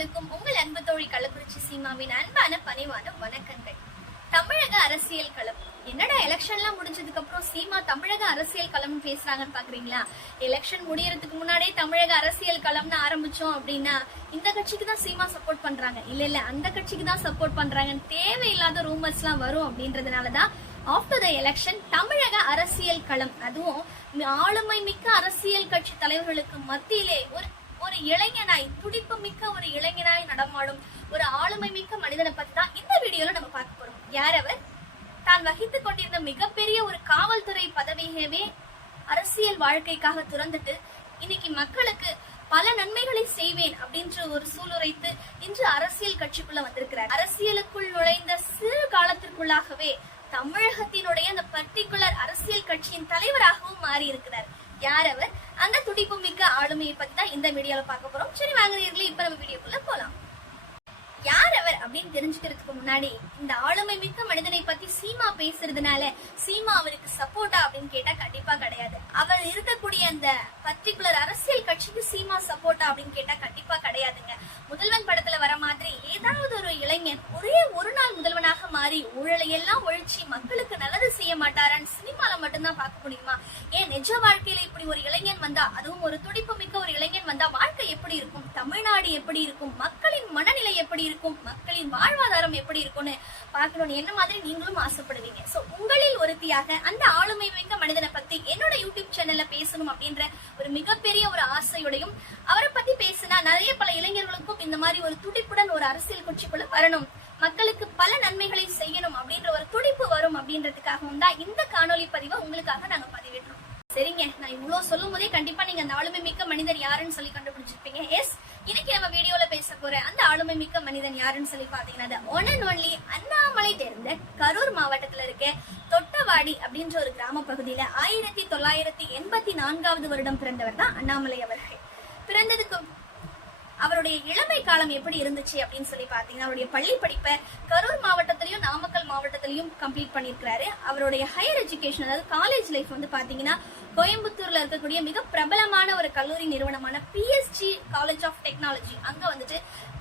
நேயர்களுக்கும் உங்கள் அன்பு தோழி கள்ளக்குறிச்சி சீமாவின் அன்பான பணிவான வணக்கங்கள். தமிழக அரசியல் களம். என்னடா எலெக்ஷன்லாம் முடிஞ்சதுக்கு அப்புறம் சீமா தமிழக அரசியல் களம்னு பேசுறாங்கன்னு பாக்குறீங்களா? எலெக்ஷன் முடியறதுக்கு முன்னாடியே தமிழக அரசியல் களம்னு ஆரம்பிச்சோம் அப்படின்னா இந்த கட்சிக்கு தான் சீமா சப்போர்ட் பண்றாங்க. இல்ல இல்ல அந்த கட்சிக்கு தான் சப்போர்ட் பண்றாங்கன்னு தேவையில்லாத ரூமர்ஸ்லாம் வரும் அப்படின்றதுனாலதான் ஆஃப்டர் த எலெக்ஷன் தமிழக அரசியல் களம். அதுவும் ஆளுமை மிக்க அரசியல் கட்சி தலைவர்களுக்கு மத்தியிலே ஒரு ஒரு இளைஞனாய் துடிப்பு மிக்க ஒரு இளைஞனாய் நடமாடும் ஒரு ஆளுமை மிக்க மனிதனை பத்தி தான் இந்த வீடியோல நம்ம பார்க்க போறோம். யார் அவர்? தான் வகித்துக் கொண்டிருந்த மிகப்பெரிய ஒரு காவல்துறை பதவியவே அரசியல் வாழ்க்கைக்காக துறந்துட்டு இன்னைக்கு மக்களுக்கு பல நன்மைகளை செய்வேன் அப்படின்ற ஒரு சூளுரைத்து இன்று அரசியல் கட்சிக்குள்ள வந்திருக்கிறார். அரசியலுக்குள் நுழைந்த சிறு காலத்திற்குள்ளாகவே தமிழகத்தினுடைய அந்த பர்டிகுலர் அரசியல் கட்சியின் தலைவராகவும் மாறி இருக்கிறார் யார் அவர்? அந்த துடிப்பு மிக்க ஆளுமையை பத்தி தான் இந்த வீடியோல பார்க்க போறோம். சரி வாங்க நேயர்களே, இப்ப நம்ம வீடியோக்குள்ள போலாம். யார் அவர் அப்படின்னு தெரிஞ்சுக்கிறதுக்கு முன்னாடி இந்த ஆளுமை மிக்க மனிதனை பத்தி சீமா பேசுறதுனால சீமா அவருக்கு சப்போர்ட்டா அப்படின்னு கேட்டா கண்டிப்பா கிடையாது. அவர் இருக்கக்கூடிய அந்த பர்டிகுலர் அரசியல் கட்சிக்கு சீமா சப்போர்ட்டா அப்படின்னு கேட்டா கண்டிப்பா கிடையாதுங்க. முதல்வன் படத்துல வர மாதிரி ஏதாவது ஒரு இளைஞன் ஒரே ஒரு நாள் முதல்வனாக மாறி ஊழலை எல்லாம் ஒழிச்சு மக்களுக்கு நல்லது செய்ய மாட்டாரான்னு சினிமால மட்டும்தான் பார்க்க முடியுமா? ஏன் நிஜ வாழ்க்கையில இப்படி ஒரு இளைஞன் வந்தா அதுவும் ஒரு துடிப்பு மிக்க ஒரு இளைஞன் வந்தா வாழ்க்கை எப்படி இருக்கும்? தமிழ்நாடு எப்படி இருக்கும்? மக்களின் மனநிலை எப்படி இருக்கும்? மக்களின் வாழ்வாதாரம் எப்படி இருக்கும்னு பார்க்கணும்னு என்ன மாதிரி நீங்களும் ஆசைப்படுவீங்க. சோ உங்களில் ஒருத்தியாக அந்த ஆளுமை மிக்க மனிதனை பத்தி என்னோட யூடியூப் சேனல்ல பேசணும் அப்படின்ற ஒரு மிகப்பெரிய ஒரு ஆசையோடையும் அவரை பத்தி பேசினா நிறைய பல இளைஞர்களுக்கும் இந்த மாதிரி ஒரு துடிப்புடன் ஒரு அரசியல் கட்சிக்குள்ள வரணும். மக்களுக்கு பல நன்மைகளை செய்யணும் அப்படின்ற ஒரு துடிப்பு வரும் அப்படின்றதுக்காகவும் தான் இந்த காணொலி பதிவை உங்களுக்காக நாங்க பதிவிடுறோம். சரிங்க நான் இவ்வளவு சொல்லும் போதே கண்டிப்பா நீங்க அந்த ஆளுமை மிக்க மனிதர் யாருன்னு சொல்லி கண்டுபிடிச்சிருப்பீங்க. எஸ் இன்னைக்கு நம்ம வீடியோல பேச போற அந்த ஆளுமை மிக்க மனிதன் யாருன்னு சொல்லி பாத்தீங்கன்னா ஒன் அண்ட் ஒன்லி அண்ணாமலை தேர்ந்த கரூர் மாவட்டத்துல இருக்க தொட்டவாடி அப்படின்ற ஒரு கிராம பகுதியில ஆயிரத்தி தொள்ளாயிரத்தி எண்பத்தி நான்காவது வருடம் பிறந்தவர் தான் அண்ணாமலை அவர்கள். பிறந்ததுக்கு அவருடைய இளமை காலம் எப்படி இருந்துச்சு அப்படின்னு சொல்லி பாத்தீங்கன்னா அவருடைய பள்ளி படிப்பை கரூர் மாவட்டத்திலயும் நாமக்கல் மாவட்டத்திலையும் கம்ப்ளீட் பண்ணியிருக்கிறாரு. அவருடைய ஹையர் எஜுகேஷன் அதாவது காலேஜ் லைஃப் வந்து பாத்தீங்கன்னா கோயம்புத்தூர்ல இருக்கக்கூடிய மிக பிரபலமான ஒரு கல்லூரி நிறுவனமான பிஎஸ்ஜி காலேஜ் ஆஃப் டெக்னாலஜி அங்க வந்துட்டு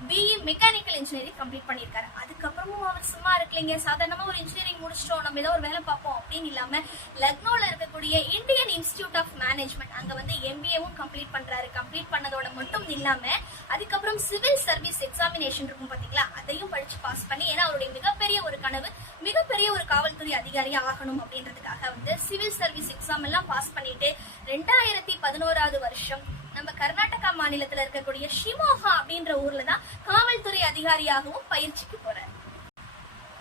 பிஇ மெக்கானிக்கல் இன்ஜினியரிங் கம்ப்ளீட் பண்ணியிருக்காரு. அதுக்கப்புறமும் அவர் சும்மா இருக்கலைங்க. சாதாரணமா ஒரு இன்ஜினியரிங் முடிச்சிட்டோம். நம்ம ஏதோ ஒரு வேலை பார்ப்போம் அப்படின்னு இல்லாம லக்னோல இருக்கக்கூடிய இந்தியன் இன்ஸ்டிடியூட் ஆஃப் மேனேஜ்மெண்ட் அங்க வந்து எம்பிஏவும் கம்ப்ளீட் பண்றாரு. கம்ப்ளீட் பண்ணதோட மட்டும் இல்லாம அதுக்கப்புறம் சிவில் சர்வீஸ் எக்ஸாமினேஷன் இருக்கும் பாத்தீங்களா? அதையும் படிச்சு பாஸ் பண்ணி ஏன்னா அவருடைய மிகப்பெரிய ஒரு கனவு மிகப்பெரிய ஒரு காவல்துறை அதிகாரியா ஆகணும் அப்படின்றதுக்காக வந்து சிவில் சர்வீஸ் எக்ஸாம் எல்லாம் பாஸ் பண்ணி பண்ணிட்டு ரெண்டாயிரத்தி பதினோராவது வருஷம் நம்ம கர்நாடகா மாநிலத்துல இருக்கக்கூடிய ஷிமோகா அப்படின்ற ஊர்ல தான் காவல்துறை அதிகாரியாகவும் பயிற்சிக்கு போறாரு.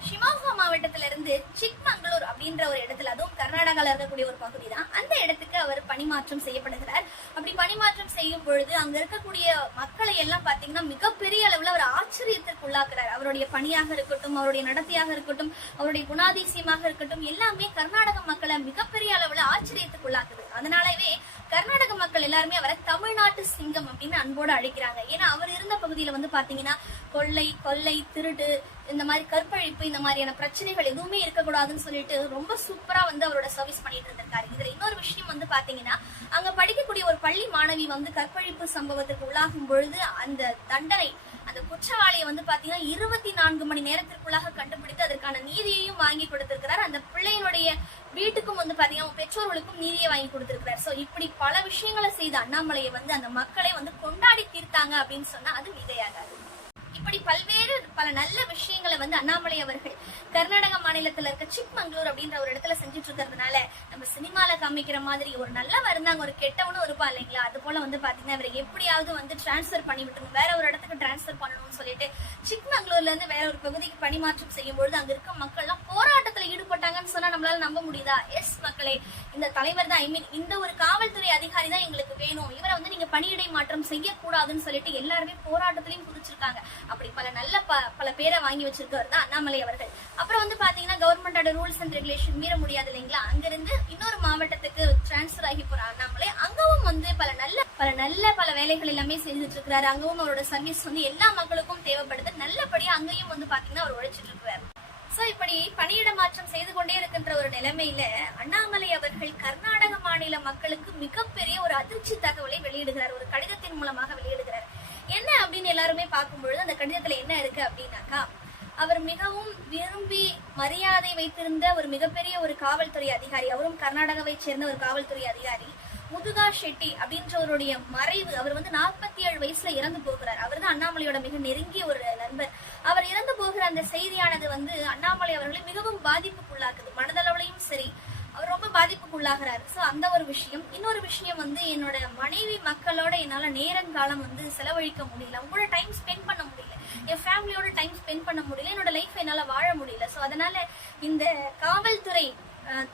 ஷிமோகா மாவட்டத்துல இருந்து சிக்மங்களூர் அப்படின்ற ஒரு இடத்துல அதுவும் கர்நாடகால இருக்கக்கூடிய ஒரு பகுதி தான் அந்த இடத்துக்கு அவர் பணிமாற்றம் செய்யப்படுகிறார். அப்படி பணிமாற்றம் செய்யும் பொழுது அங்க இருக்கக்கூடிய மக்களை எல்லாம் பாத்தீங்கன்னா மிகப்பெரிய அளவுல அவர் ஆச்சரியத்திற்கு உள்ளாக்குறார். அவருடைய பணியாக இருக்கட்டும் அவருடைய நடத்தையாக இருக்கட்டும் அவருடைய குணாதிசயமாக இருக்கட்டும் எல்லாமே கர்நாடக மக்களை மிகப்பெரிய அளவுல ஆச்சரியத்துக்கு உள்ளாக்குது. அதனாலவே கர்நாடக மக்கள் எல்லாருமே அவரை தமிழ்நாட்டு சிங்கம் அப்படின்னு அன்போடு அழைக்கிறாங்க. ஏன்னா அவர் இருந்த பகுதியில வந்து பாத்தீங்கன்னா கொள்ளை கொள்ளை திருட்டு இந்த மாதிரி கற்பழிப்பு இந்த மாதிரியான பிரச்சனைகள் எதுவுமே இருக்கக்கூடாதுன்னு சொல்லிட்டு ரொம்ப சூப்பரா வந்து அவரோட சர்வீஸ் பண்ணிட்டு இருந்திருக்காரு. இதுல இன்னொரு விஷயம் வந்து பாத்தீங்கன்னா அங்க படிக்கக்கூடிய ஒரு பள்ளி மாணவி வந்து கற்பழிப்பு சம்பவத்திற்கு உள்ளாகும் பொழுது அந்த தண்டனை அந்த குற்றவாளியை வந்து பாத்தீங்கன்னா இருபத்தி நான்கு மணி நேரத்திற்குள்ளாக கண்டுபிடித்து அதற்கான நீதியையும் வாங்கி கொடுத்திருக்கிறார். அந்த பிள்ளையினுடைய வீட்டுக்கும் வந்து பாத்தீங்கன்னா அவங்க பெற்றோர்களுக்கும் நீதியை வாங்கி கொடுத்திருக்கிறார். சோ இப்படி பல விஷயங்களை செய்த அண்ணாமலையை வந்து அந்த மக்களை வந்து கொண்டாடி தீர்த்தாங்க அப்படின்னு சொன்னா அது மிகையாகாது. இப்படி பல்வேறு பல நல்ல விஷயங்களை வந்து அண்ணாமலை அவர்கள் கர்நாடக மாநிலத்துல இருக்க சிக்மங்களூர் அப்படின்ற ஒரு இடத்துல செஞ்சுட்டு இருக்கிறதுனால நம்ம சினிமால காமிக்கிற மாதிரி ஒரு நல்லவன் இருந்தாங்க ஒரு கெட்டவனும் இருப்பா இல்லைங்களா? அது போல வந்து பாத்தீங்கன்னா இவரை எப்படியாவது வந்து டிரான்ஸ்ஃபர் பண்ணி விட்டுருங்க வேற ஒரு இடத்துக்கு டிரான்ஸ்ஃபர் பண்ணணும்னு சொல்லிட்டு சிக்மங்களூர்ல இருந்து வேற ஒரு பகுதிக்கு பணிமாற்றம் செய்யும் பொழுது அங்க இருக்க மக்கள் எல்லாம் போராட்டத்துல ஈடுபட்டாங்கன்னு சொன்னா நம்மளால நம்ப முடியுதா? எஸ் மக்களே. இந்த தலைவர் தான் ஐ மீன் இந்த ஒரு காவல்துறை அதிகாரி தான் எங்களுக்கு வேணும். இவரை வந்து நீங்க பணியிடை மாற்றம் செய்யக்கூடாதுன்னு சொல்லிட்டு எல்லாருமே போராட்டத்திலையும் குதிச்சிருக்காங்க. அப்படி பல நல்ல ப- பல பேரை வாங்கி வச்சிருக்கவர் தான் அண்ணாமலை அவர்கள். அப்புறம் வந்து பாத்தீங்கன்னா கவர்மெண்டோட ரூல்ஸ் அண்ட் ரெகுலேஷன் மீற முடியாது இல்லைங்களா? அங்கிருந்து இன்னொரு மாவட்டத்துக்கு டிரான்ஸ்பர் ஆகி போற அண்ணாமலை அங்கவும் வந்து பல நல்ல பல நல்ல பல வேலைகள் எல்லாமே செஞ்சுட்டு இருக்கிறாரு அங்கவும் அவரோட சர்வீஸ் வந்து எல்லா மக்களுக்கும் தேவைப்படுது. நல்லபடியா அங்கேயும் வந்து பாத்தீங்கன்னா அவர் உழைச்சிட்டு இருக்கிறாரு சோ இப்படி பணியிட மாற்றம் செய்து கொண்டே இருக்கின்ற ஒரு நிலைமையில அண்ணாமலை அவர்கள் கர்நாடக மாநில மக்களுக்கு மிகப்பெரிய ஒரு அதிர்ச்சி தகவலை வெளியிடுகிறார். ஒரு கடிதத்தின் மூலமாக வெளியிடுகிறார். என்ன அப்படின்னு எல்லாருமே பார்க்கும்பொழுது அந்த கடிதத்துல என்ன இருக்கு அப்படின்னாக்கா அவர் மிகவும் விரும்பி மரியாதை வைத்திருந்த ஒரு மிகப்பெரிய ஒரு காவல்துறை அதிகாரி அவரும் கர்நாடகாவை சேர்ந்த ஒரு காவல்துறை அதிகாரி முதுகா ஷெட்டி அப்படின்றவருடைய மறைவு அவர் வந்து நாற்பத்தி ஏழு வயசுல இறந்து போகிறார். அவர் தான் அண்ணாமலையோட மிக நெருங்கிய ஒரு நண்பர். அவர் இறந்து போகிற அந்த செய்தியானது வந்து அண்ணாமலை அவர்களை மிகவும் பாதிப்புக்குள்ளாக்குது. மனதளவுலையும் சரி அவர் ரொம்ப பாதிப்புக்குள்ளாகிறாரு. ஸோ அந்த ஒரு விஷயம். இன்னொரு விஷயம் வந்து என்னோட மனைவி மக்களோட என்னால நேரங்காலம் வந்து செலவழிக்க முடியல. உங்களோட டைம் ஸ்பெண்ட் பண்ண முடியல. என் ஃபேமிலியோட டைம் ஸ்பெண்ட் பண்ண முடியல. என்னோட லைஃப் என்னால வாழ முடியல. ஸோ அதனால இந்த காவல்துறை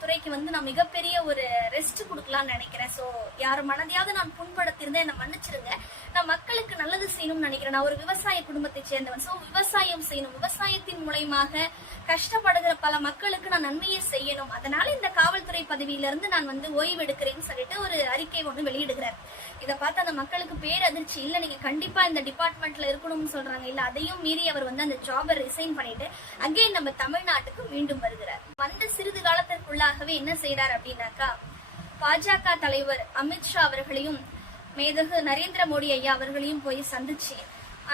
துறைக்கு வந்து நான் மிகப்பெரிய ஒரு ரெஸ்ட் கொடுக்கலாம்னு நினைக்கிறேன். ஸோ யார் மனதையாவது நான் புண்படுத்தியிருந்தேன் என்னை மன்னிச்சிருங்க. நான் மக்களுக்கு நல்லது செய்யணும்னு நினைக்கிறேன். நான் ஒரு விவசாய குடும்பத்தை சேர்ந்தவன். ஸோ விவசாயம் செய்யணும். விவசாயத்தின் மூலயமாக கஷ்டப்படுகிற பல மக்களுக்கு நான் நன்மையை செய்யணும். அதனால இந்த காவல்துறை பதவியிலிருந்து நான் வந்து ஓய்வு எடுக்கிறேன்னு சொல்லிட்டு ஒரு அறிக்கை ஒன்று வெளியிடுகிறார். இதை பார்த்து அந்த மக்களுக்கு பேரதிர்ச்சி. இல்லை நீங்க கண்டிப்பா இந்த டிபார்ட்மெண்ட்ல இருக்கணும்னு சொல்றாங்க. இல்ல அதையும் மீறி அவர் வந்து அந்த ஜாபை ரிசைன் பண்ணிட்டு அகைன் நம்ம தமிழ்நாட்டுக்கு மீண்டும் வருகிறார். வந்த சிறிது காலத்திற்குள்ளாகவே என்ன செய்றார் அப்படின்னாக்கா பாஜக தலைவர் அமித்ஷா அவர்களையும் மேதகு நரேந்திர மோடி ஐயா அவர்களையும் போய் சந்திச்சு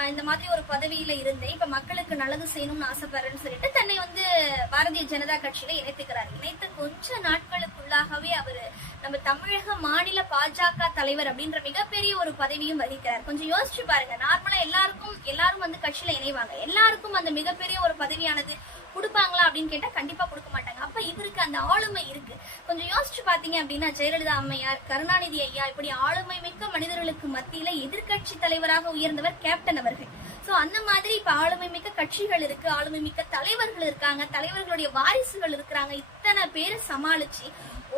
இந்த மாதிரி ஒரு பதவியில இருந்தேன். இப்ப மக்களுக்கு நல்லது செய்யணும்னு ஆசைப்படுறேன்னு சொல்லிட்டு தன்னை வந்து பாரதிய ஜனதா கட்சியில இணைத்துக்கிறார். இணைத்து கொஞ்ச நாட்களுக்குள்ளாகவே அவரு நம்ம தமிழக மாநில பாஜக தலைவர் அப்படின்ற மிகப்பெரிய ஒரு பதவியும் வகிக்கிறார். கொஞ்சம் யோசிச்சு பாருங்க. நார்மலா எல்லாருக்கும் எல்லாரும் வந்து கட்சியில இணைவாங்க. எல்லாருக்கும் அந்த மிகப்பெரிய ஒரு பதவியானது கொடுப்பாங்களா அப்படின்னு கேட்டா கண்டிப்பா கொடுக்க மாட்டாங்க. அப்ப இவருக்கு அந்த ஆளுமை இருக்கு. கொஞ்சம் யோசிச்சு பாத்தீங்க அப்படின்னா ஜெயலலிதா அம்மையார் கருணாநிதி ஐயா இப்படி ஆளுமை மிக்க மனிதர்களுக்கு மத்தியில எதிர்க்கட்சி தலைவராக உயர்ந்தவர் கேப்டன் அவர்கள். சோ அந்த மாதிரி இப்ப ஆளுமை மிக்க கட்சிகள் இருக்கு ஆளுமை மிக்க தலைவர்கள் இருக்காங்க தலைவர்களுடைய வாரிசுகள் இருக்கிறாங்க. இத்தனை பேரை சமாளிச்சு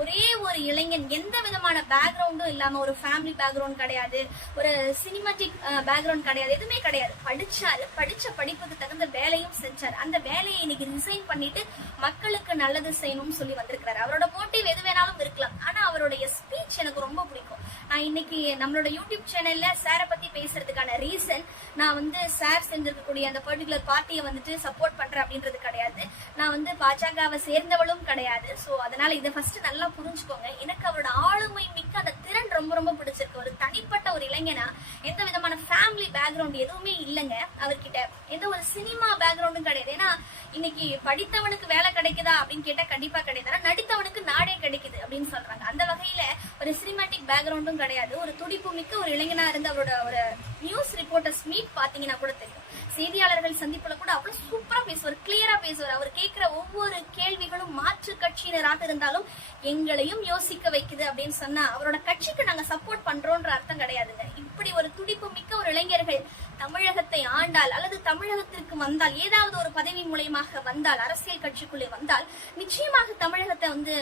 ஒரே ஒரு இளைஞன் எந்த விதமான பேக்ரவுண்டும் இல்லாம ஒரு ஃபேமிலி பேக்ரவுண்ட் கிடையாது ஒரு சினிமாட்டிக் பேக்ரவுண்ட் கிடையாது எதுவுமே கிடையாது. படிச்சாரு படிச்ச படிப்புக்கு தகுந்த வேலையும் செஞ்சார். அந்த வேலையை இன்னைக்கு ரிசைன் பண்ணிட்டு மக்களுக்கு நல்லது செய்யணும்னு சொல்லி வந்திருக்கிறாரு. அவரோட மோட்டிவ் எது வேணாலும் இருக்கலாம். ஆனா அவருடைய ஸ்பீச் எனக்கு ரொம்ப பிடிக்கும். நான் இன்னைக்கு நம்மளோட யூடியூப் சேனல்ல சாரை பத்தி பேசுறதுக்கான ரீசன் நான் வந்து சார் செஞ்சிருக்கக்கூடிய அந்த பர்டிகுலர் பார்ட்டியை வந்துட்டு சப்போர்ட் பண்றேன் அப்படின்றது கிடையாது. நான் வந்து பாஜகவை சேர்ந்தவளும் கிடையாது. சோ அதனால இதை ஃபர்ஸ்ட் நல்லா புரிஞ்சுக்கோங்க. எனக்கு அவரோட ஆளுமை மிக்க அந்த திறன் ரொம்ப ரொம்ப பிடிச்சிருக்கு. ஒரு தனிப்பட்ட ஒரு இளைஞனா எந்த விதமான ஃபேமிலி பேக்ரவுண்ட் எதுவுமே இல்லைங்க அவர்கிட்ட. எந்த ஒரு சினிமா பேக்ரவுண்டும் கிடையாது. ஏன்னா இன்னைக்கு படித்தவனுக்கு வேலை கிடைக்குதா அப்படின்னு கேட்டா கண்டிப்பா கிடையாது. ஆனா நடித்தவனுக்கு நாடே கிடைக்குது அப்படின்னு சொல்றாங்க. அந்த வகையில ஒரு சினிமாட்டிக் பேக்ரவுண்டும் கிடையாது. ஒரு துடிப்பு மிக்க ஒரு இளைஞனா இருந்து அவரோட ஒரு நியூஸ் ரிப்போர்ட்டர்ஸ் மீட் பாத்தீங்கன்னா கூட தெரியும். செய்தியாளர்கள் சந்திப்புல கூட அவ்வளவு சூப்பரா பேசுவார் கிளியரா பேசுவார். அவர் கேட்கிற ஒவ்வொரு கேள்விகளும் மாற்று கட்சியினராக இருந்தாலும் எங்களையும் யோசிக்க வைக்குது அப்படின்னு சொன்னா அவரோட கட்சிக்கு நாங்க சப்போர்ட் பண்றோம்ன்ற அர்த்தம் கிடையாதுங்க. இப்படி ஒரு துடிப்பு மிக்க ஒரு இளைஞர் கலைஞர்கள் தமிழகத்தை ஆண்டால் அல்லது தமிழகத்திற்கு வந்தால் ஏதாவது ஒரு பதவி மூலயமாக வந்தால் அரசியல் கட்சிக்குள்ளே வந்தால் நிச்சயமாக தமிழகத்தை வந்து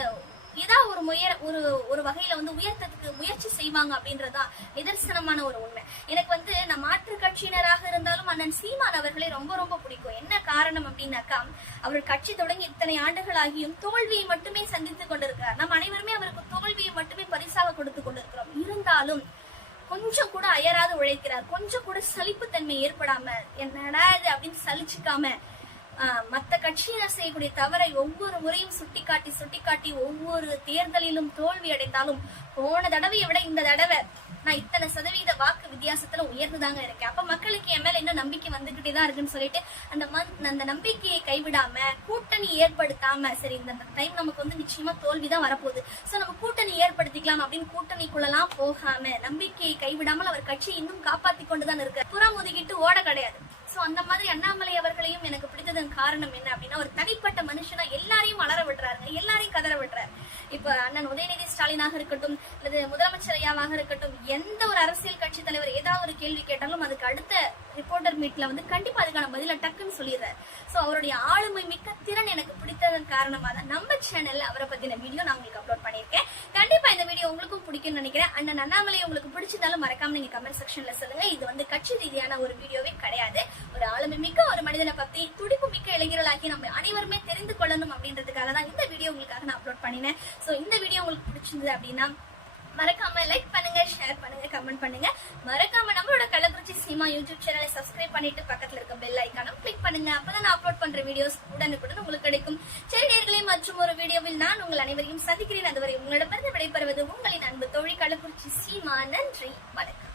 ஏதாவது ஒரு முயற ஒரு ஒரு வகையில வந்து உயர்த்ததுக்கு முயற்சி செய்வாங்க அப்படின்றதா நிதர்சனமான ஒரு உண்மை. எனக்கு வந்து நான் மாற்று கட்சியினராக இருந்தாலும் அண்ணன் சீமான் அவர்களை ரொம்ப ரொம்ப பிடிக்கும். என்ன காரணம் அப்படின்னாக்கா அவர் கட்சி தொடங்கி இத்தனை ஆண்டுகள் ஆகியும் தோல்வியை மட்டுமே சந்தித்துக் கொண்டிருக்கிறார். நம் அனைவருமே அவருக்கு தோல்வியை மட்டுமே பரிசாக கொடுத்து கொண்டிருக்கிறோம் இருந்தாலும் கொஞ்சம் கூட அயராது உழைக்கிறார். கொஞ்சம் கூட சலிப்புத்தன்மை ஏற்படாம என்னடா இது அப்படின்னு சலிச்சுக்காம மற்ற மத்த கட்சியினர் செய்யக்கூடிய தவறை ஒவ்வொரு முறையும் சுட்டிக்காட்டி சுட்டிக்காட்டி ஒவ்வொரு தேர்தலிலும் தோல்வி அடைந்தாலும் போன தடவையை விட இந்த தடவை நான் இத்தனை சதவீத வாக்கு வித்தியாசத்துல உயர்ந்துதாங்க இருக்கேன். அப்ப மக்களுக்கு என் மேல இன்னும் நம்பிக்கை வந்துகிட்டே தான் இருக்குன்னு சொல்லிட்டு அந்த மந்த் அந்த நம்பிக்கையை கைவிடாம கூட்டணி ஏற்படுத்தாம சரி இந்த டைம் நமக்கு வந்து நிச்சயமா தோல்விதான் வரப்போகுது. சோ நம்ம கூட்டணி ஏற்படுத்திக்கலாம் அப்படின்னு கூட்டணிக்குள்ளலாம் போகாம நம்பிக்கையை கைவிடாமல் அவர் கட்சியை இன்னும் காப்பாத்தி கொண்டுதான் இருக்கார். புறம் ஒதுக்கிட்டு ஓட கிடையாது. சோ அந்த மாதிரி அண்ணாமலை அவர்களையும் எனக்கு காரணம் என்ன அப்படின்னா ஒரு தனிப்பட்ட மனுஷனா எல்லாரையும் அலற விடுறாருங்க. எல்லாரையும் கதற விடுறாரு. இப்ப அண்ணன் உதயநிதி ஸ்டாலினாக இருக்கட்டும் அல்லது முதலமைச்சர் ஐயாவாக இருக்கட்டும் எந்த ஒரு அரசியல் கட்சி தலைவர் ஏதாவது ஒரு கேள்வி கேட்டாலும் அதுக்கு அடுத்த ரிப்போர்ட்டர் மீட்ல வந்து கண்டிப்பா அதுக்கான பதில டக்குன்னு சொல்லிடுறாரு. சோ அவருடைய ஆளுமை மிக்க திறன் எனக்கு பிடித்ததன் காரணமா தான் நம்ம சேனல்ல அவரை பத்தின வீடியோ நான் உங்களுக்கு அப்லோட் பண்ணியிருக்கேன். கண்டிப்பா இந்த உங்களுக்கும் பிடிக்கும்னு நினைக்கிறேன். அண்ணன் அண்ணாமலை உங்களுக்கு பிடிச்சிருந்தாலும் மறக்காம நீங்க கமெண்ட் செக்ஷன்ல சொல்லுங்க. இது வந்து கட்சி ரீதியான ஒரு வீடியோவே கிடையாது. ஒரு ஆளுமை மிக்க ஒரு மனிதனை பத்தி துடிப்பு மிக்க இளைஞர்களாக்கி நம்ம அனைவருமே தெரிந்து கொள்ளணும் அப்படின்றதுக்காக தான் இந்த வீடியோ உங்களுக்காக நான் அப்லோட் பண்ணினேன். சோ இந்த வீடியோ உங்களுக்கு பிடிச்சிருந்தது அப்படின்னா மறக்காம லைக் பண்ணுங்க ஷேர் பண்ணுங்க கமெண்ட் பண்ணுங்க. மறக்காம நம்மளோட கள்ளக்குறிச்சி சினிமா யூடியூப் சேனலை சப்ஸ்கிரைப் பண்ணிட்டு பக்கத்துல இருக்க பெல் ஐக்கானும் கிளிக் பண்ணுங்க. அப்பதான் நான் அப்லோட் பண்ற வீடியோஸ் உடனுக்குடன் உங்களுக்கு கிடைக்கும். சரி நேர்களே மற்றும் ஒரு வீடியோவில் நான் உங்கள் அனைவரையும் சந்திக்கிறேன். அதுவரை உங்களிடமிருந்து விடைபெறுவது உங்களின் அன்பு தோழி கள்ளக்குறிச்சி சீமா நன்றி வணக்கம்.